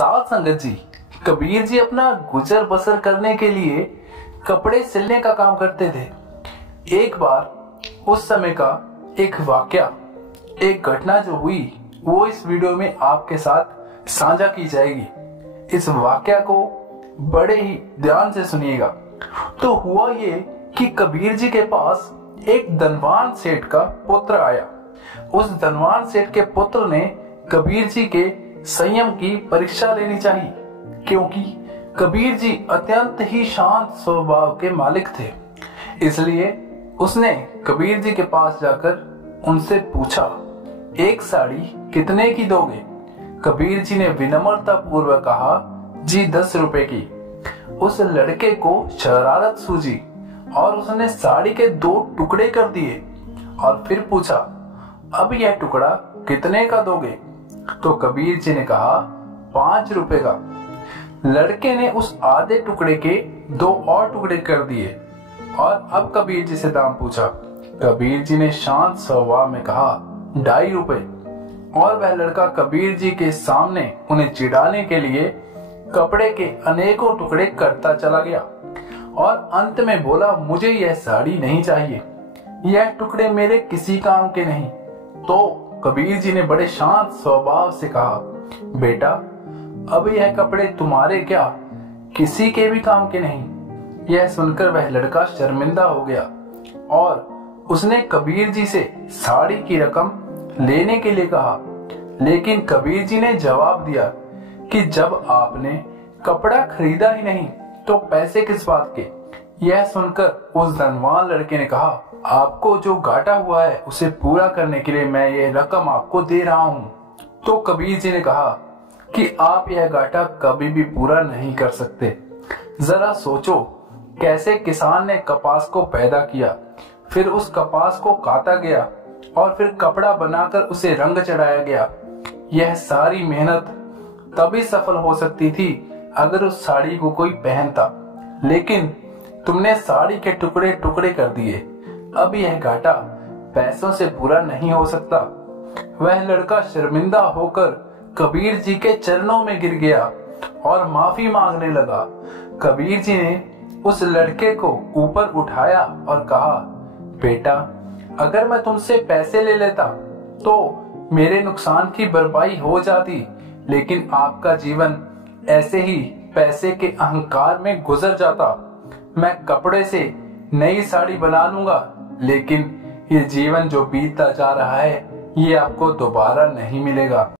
साथ संगत जी, कबीर जी अपना गुजर बसर करने के लिए कपड़े सिलने का काम करते थे। एक बार उस समय का एक वाकया, एक घटना जो हुई वो इस वीडियो में आपके साथ साझा की जाएगी। इस वाकया को बड़े ही ध्यान से सुनिएगा। तो हुआ ये कि कबीर जी के पास एक धनवान सेठ का पुत्र आया। उस धनवान सेठ के पुत्र ने कबीर जी के संयम की परीक्षा लेनी चाहिए, क्योंकि कबीर जी अत्यंत ही शांत स्वभाव के मालिक थे। इसलिए उसने कबीर जी के पास जाकर उनसे पूछा, एक साड़ी कितने की दोगे? कबीर जी ने विनम्रता पूर्वक कहा, जी 10 रुपए की। उस लड़के को शरारत सूझी और उसने साड़ी के 2 टुकड़े कर दिए और फिर पूछा, अब यह टुकड़ा कितने का दोगे? तो कबीर जी ने कहा, 5 रुपए का। लड़के ने उस आधे टुकड़े के 2 और टुकड़े कर दिए और अब कबीर जी से दाम पूछा। कबीर जी ने शांत स्वभाव में कहा, 2.5 रुपए। और वह लड़का कबीर जी के सामने उन्हें चिढ़ाने के लिए कपड़े के अनेकों टुकड़े करता चला गया और अंत में बोला, मुझे यह साड़ी नहीं चाहिए, यह टुकड़े मेरे किसी काम के नहीं। तो कबीर जी ने बड़े शांत स्वभाव से कहा, बेटा, अब यह कपड़े तुम्हारे क्या, किसी के भी काम के नहीं। यह सुनकर वह लड़का शर्मिंदा हो गया और उसने कबीर जी से साड़ी की रकम लेने के लिए कहा। लेकिन कबीर जी ने जवाब दिया कि जब आपने कपड़ा खरीदा ही नहीं तो पैसे किस बात के। यह सुनकर उस धनवान लड़के ने कहा, आपको जो घाटा हुआ है उसे पूरा करने के लिए मैं ये रकम आपको दे रहा हूँ। तो कबीर जी ने कहा कि आप यह घाटा कभी भी पूरा नहीं कर सकते। जरा सोचो, कैसे किसान ने कपास को पैदा किया, फिर उस कपास को काटा गया और फिर कपड़ा बनाकर उसे रंग चढ़ाया गया। यह सारी मेहनत तभी सफल हो सकती थी अगर उस साड़ी को कोई पहनता, लेकिन तुमने साड़ी के टुकड़े टुकड़े कर दिए। अब यह घाटा पैसों से पूरा नहीं हो सकता। वह लड़का शर्मिंदा होकर कबीर जी के चरणों में गिर गया और माफी मांगने लगा। कबीर जी ने उस लड़के को ऊपर उठाया और कहा, बेटा, अगर मैं तुमसे पैसे ले लेता तो मेरे नुकसान की भरपाई हो जाती, लेकिन आपका जीवन ऐसे ही पैसे के अहंकार में गुजर जाता। मैं कपड़े से नई साड़ी बना लूंगा, लेकिन ये जीवन जो बीतता जा रहा है ये आपको दोबारा नहीं मिलेगा।